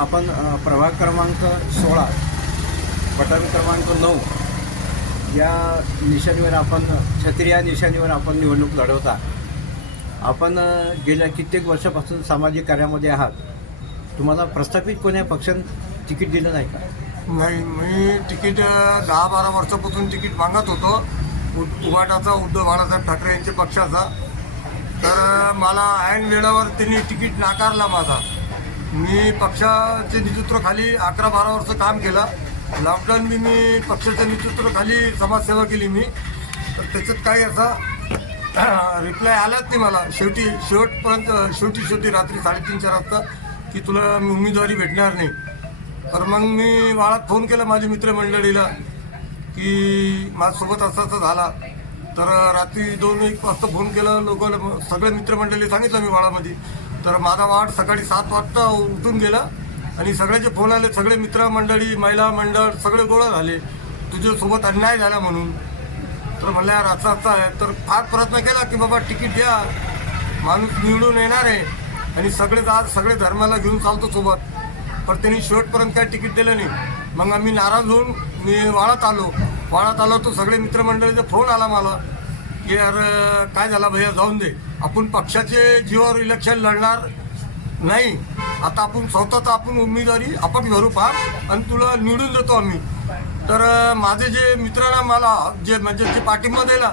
आपण प्रभाग क्रमांक 16 पटन क्रमांक 9 या निशाणीवर आपण छत्री या निशाणीवर आपण निवडणूक लढवता. आपण गेल्या कित्येक वर्षापासून सामाजिक कार्यामध्ये आहात. तुम्हाला प्रस्थापित कोण्या पक्षानं तिकीट दिलं नाही का? नाही, मी तिकीट 10-12 वर्षापासून तिकीट मागत होतो उभाटाचा, उद्धव बाळासाहेब ठाकरे यांच्या पक्षाचा. तर मला ऐन वेळेवर त्यांनी तिकीट नाकारला माझा. मी पक्षाचे नेतृत्वाखाली 11-12 वर्ष काम केलं. लॉकडाऊन मी पक्षाच्या नेतृत्वाखाली समाजसेवा केली मी. तर त्याच्यात काही असा रिप्लाय आलाच नाही मला. शेवटी रात्री 3:30-4 वाजता की तुला उमेदवारी भेटणार नाही. तर मग मी वाळात फोन केला माझ्या मित्रमंडळीला की माझ्यासोबत असं झाला. तर रात्री 2-1 वाजता फोन केला लोकांना, सगळे मित्रमंडळी सांगितलं मी वाळामध्ये. तर माझा वाढ सकाळी 7 वाजता उठून गेला आणि सगळ्याचे फोन आले. सगळे मित्रमंडळी, महिला मंडळ सगळे गोळा झाले, तुझ्यासोबत अन्याय झाला म्हणून. तर म्हणलं यार असं आहे. तर फार प्रयत्न केला की बाबा तिकीट द्या, माणूस निवडून येणार आहे आणि सगळे धर्माला घेऊन चालतो सोबत. पण त्यांनी शेवटपर्यंत काय तिकीट दिलं नाही. मग आम्ही नाराज होऊन मी वाळात आलो. तो सगळे मित्रमंडळीचा फोन आला मला की यार काय झाला भैया, जाऊन दे, आपण पक्षाचे जीवावर इलेक्शन लढणार नाही. आता आपण स्वतःचा उमेदवारी आपण घरू पाहा आणि तुला निवडून देतो आम्ही. तर माझे जे मित्रांना मला जे पाठिंबा दिला,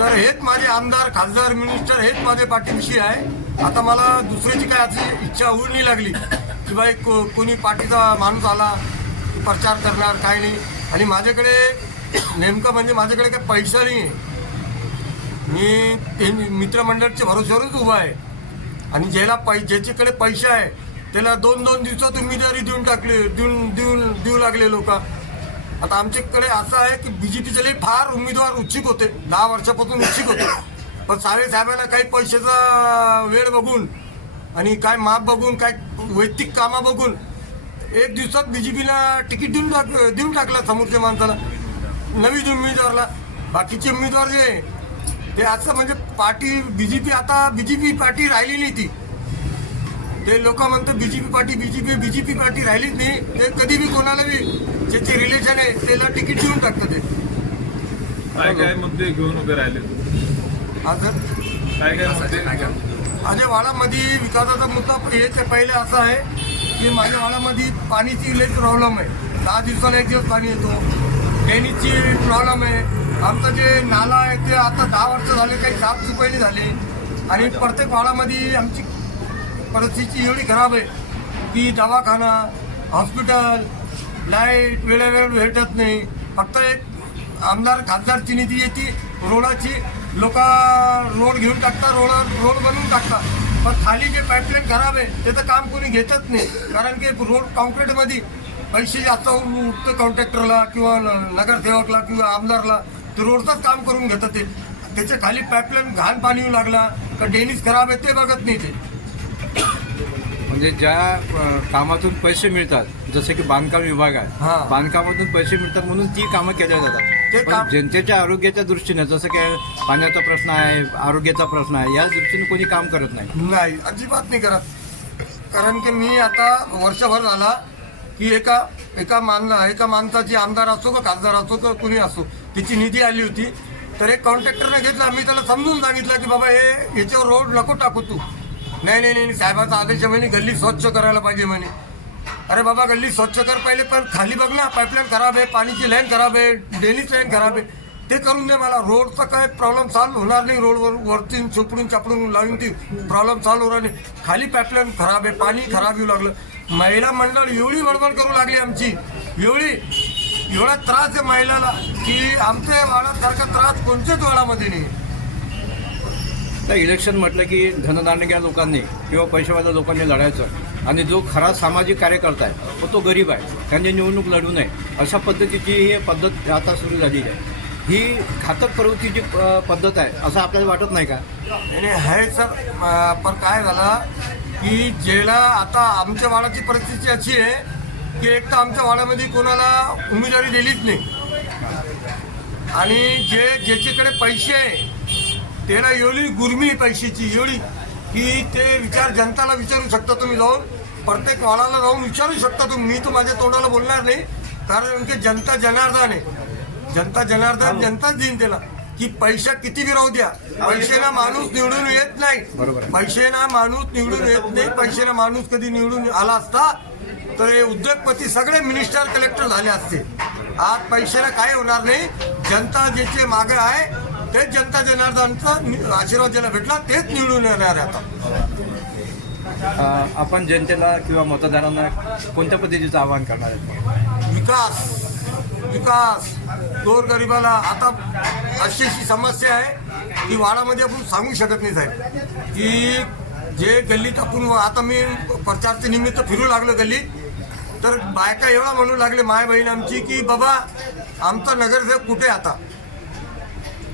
तर हेच माझे आमदार, खासदार, मिनिस्टर हेच माझे पाठीशी आहे. आता मला दुसऱ्याची काय अशी इच्छा होऊ नाही लागली की बाई कोणी पार्टीचा माणूस आला प्रचार करणार, काय नाही. आणि माझ्याकडे नेमकं म्हणजे माझ्याकडे काही पैसा नाही आहे. मी ते मित्रमंडळाच्या भरोश्यावरच उभा आहे. आणि ज्याच्याकडे पैसे आहे त्याला 2-2 दिवसात उमेदवारी देऊ लागले लोक. आता आमच्याकडे असं आहे की BJPचे फार उमेदवार उत्सुक होते, 10 वर्षापासून उत्सुक होते. पण साहेबांना काही पैशाचा वेळ बघून आणि काय माप बघून, काय वैयक्तिक कामा बघून 1 दिवसात BJPला तिकीट देऊन टाकलं समोरच्या माणसाला, नवीन उमेदवारला. बाकीचे उमेदवार जे ते असं म्हणजे पार्टी BJP पार्टी राहिली नाही ती. ते लोक म्हणतात BJP पार्टी राहिलीच नाही. ते कधी बी कोणाला बी ज्याचे रिलेशन आहे त्याला तिकीट देऊन टाकतात. ते काय मुद्दे घेऊन उभे राहिले? माझ्या वाडामध्ये विकासाचा मुद्दा पहिले असा आहे की माझ्या वाडामध्ये पाणीची लई प्रॉब्लेम आहे. 10 दिवसाला 1 दिवस पाणी येतो. ड्रेनेजची प्रॉब्लेम आहे. आमचं जे नाला आहे ते आता 10 वर्ष झाले काही साफसफाई नाही झाली. आणि प्रत्येक वाडामध्ये आमची परिस्थिती एवढी खराब आहे की दवाखाना, हॉस्पिटल, लाईट वेळेवेळ भेटत नाही. फक्त एक आमदार खासदारची निधी येते रोडाची, लोक रोड घेऊन टाकतात, रोड बनवून टाकतात. पण खाली जे पाईपलाईन खराब आहे त्याचं काम कोणी घेतच नाही. कारण की रोड कॉन्क्रीटमध्ये पैसे जास्त उठतं कॉन्ट्रॅक्टरला किंवा नगरसेवकला किंवा आमदारला. ते रोडचंच काम करून घेतात. ते त्याच्या खाली पाईपलाईन घाण पाणी येऊ लागला का ड्रेनेज खराब आहे ते बघत नाही. ते म्हणजे ज्या कामातून पैसे मिळतात, जसे की बांधकाम विभाग आहे, बांधकामातून पैसे मिळतात म्हणून ती कामं केल्या जातात. पण जनतेच्या आरोग्याच्या दृष्टीने, जसं की पाण्याचा प्रश्न आहे, आरोग्याचा प्रश्न आहे, या दृष्टीने कोणी काम करत नाही. अजिबात नाही करत. कारण की मी आता वर्षभर झाला की एका माणसाची, आमदार असो का खासदार असो का कोणी असो, तिची निधी आली होती. तर एक कॉन्ट्रॅक्टरने घेतला. मी त्याला समजून सांगितलं की बाबा याच्यावर रोड नको टाकू तू. नाही, साहेबाचा आदेश म्हणे गल्ली स्वच्छ करायला पाहिजे म्हणे. अरे बाबा, गल्ली स्वच्छ कर पहिले, पण खाली बघ ना, पाईपलाईन खराब आहे, पाणीची लाईन खराब आहे, ड्रेनेज लाईन खराब आहे, ते करून दे मला. रोडचा काय प्रॉब्लेम सॉल्व्ह होणार नाही. रोडवर वरती चापडून लावून ती प्रॉब्लेम सॉल्व्ह होणार नाही. खाली पाईपलाईन खराब आहे, पाणी खराब येऊ लागलं. महिला मंडळ एवढी बडबड करू लागली आमची, एवढा त्रास आहे महिलाला की आमच्या वाडासारखा त्रास कोणत्याच वाडामध्ये नाही. तर इलेक्शन म्हटलं की धनदांडग्या लोकांनी किंवा पैशावाल्या लोकांनी लढायचं आणि जो खरा सामाजिक कार्यकर्ता आहे तो गरीब आहे, त्यांनी निवडणूक लढू नये अशा पद्धतीची ही पद्धत आता सुरू झालेली आहे. ही घातक प्रवृत्तीची पद्धत आहे असं आपल्याला वाटत नाही का? नाही आहे सर. पण काय झालं की ज्याला आता आमच्या वाडाची परिस्थिती अशी आहे की एक तर आमच्या वाडामध्ये कोणाला उमेदवारी दिलीच नाही. आणि ज्याच्याकडे पैसे आहे त्याला एवढी गुरमी पैशाची एवढी की ते जनताला विचारू शकता तुम्ही जाऊन प्रत्येक वाडाला जाऊन विचारू शकता तुम्ही. मी तर माझ्या तोंडाला बोलणार नाही, कारण की जनता जनार्दन आहे. जनता जनार्दन जनताच देईन त्याला, की पैसा किती बी राहू द्या, पैशाना माणूस निवडून येत नाही. बरोबर आहे. पैशाना माणूस निवडून येत नाही. पैशाना माणूस कधी निवडून आला असता तर हे उद्योगपती सगळे मिनिस्टर कलेक्टर झाले असते. आज पैशाला काय होणार नाही. जनता ज्याचे मागे आहे तेच जनता जनार्दनचा आशीर्वाद ज्याला भेटला तेच निवडून येणार आहे. आता आपण जनतेला किंवा मतदारांना कोणत्या पद्धतीचं आवाहन करणार आहे? विकास विकास गोरगरिबाला. आता अशी अशी समस्या आहे की वाडामध्ये आपण सांगू शकत नाही साहेब, की जे गल्लीत आपण आता मी प्रचारच्या निमित्त फिरू लागलो गल्लीत, तर बायका एवढा म्हणू लागले माय बहीण आमची, की बाबा आमचा नगरसेवक कुठे आता,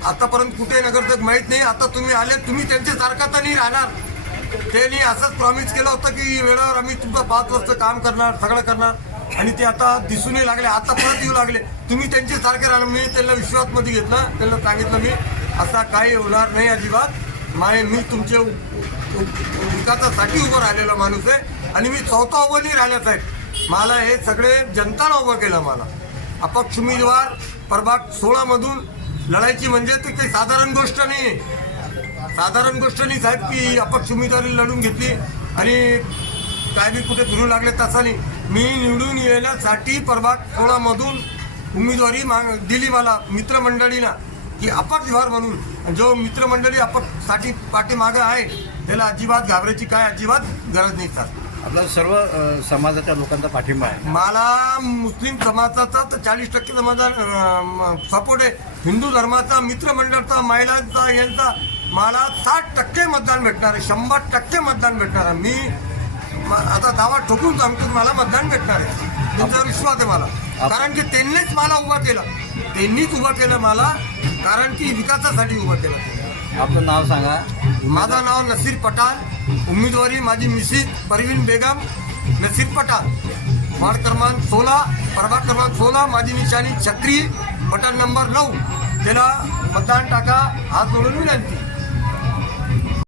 आतापर्यंत कुठे नगरसेवक माहीत नाही. आता तुम्ही आले, तुम्ही त्यांच्यासारखा तर नाही राहणार. त्यांनी असंच प्रॉमिस केलं होतं की वेळेवर आम्ही तुमचं 5 वर्ष काम करणार, सगळं करणार, आणि ते आता दिसूनही लागले. आता परत येऊ लागले, तुम्ही त्यांच्यासारखे राहणार. मी त्यांना विश्वासमध्ये घेतलं, त्यांना सांगितलं मी असा काही होणार नाही अजिबात. मी तुमच्या विकासासाठी उभं राहिलेला माणूस आहे, आणि मी चौथा उभं नाही राहिल्याच आहे. मला हे सगळे जनतानं उभं केलं. मला अपक्ष उमेदवार प्रभाग 16 मधून लढायची म्हणजे ते काही साधारण गोष्ट नाही. साधारण गोष्ट नाही साहेब, की अपक्ष उमेदवारी लढून घेतली आणि काय बी कुठे फिरू लागले, तसं नाही. मी निवडून येण्यासाठी प्रभाग 16 मधून उमेदवारी दिली मला मित्रमंडळीला, की अपक्षवार म्हणून. जो मित्रमंडळी अपक्षसाठी पाठीमागं आहे त्याला अजिबात घाबरायची काय अजिबात गरज नाही सर. आपला सर्व समाजाच्या लोकांचा पाठिंबा आहे. मला मुस्लिम समाजाचा तर 40% समाजा सपोर्ट आहे. हिंदू धर्माचा, मित्रमंडळाचा, महिलांचा, यांचा मला 60% मतदान भेटणार आहे. 100% मतदान भेटणार आहे. मी आता दावा ठोकून सांगतो, मला मतदान भेटणार आहे. त्यांचा विश्वास आहे मला, कारण की त्यांनीच मला उभा केलं. त्यांनीच उभं केलं मला, कारण की विकासासाठी उभं केलं. आपलं नाव सांगा. माझं नाव नसीर पठाण. उमेदवारी माझी मिसेस परवीन बेगम नसीर पठाण. वार्ड क्रमांक 16, प्रभाग क्रमांक 16. माझी निशाणी छत्री, बटन नंबर 9. त्याला मतदान टाका, हात जोडून विनंती.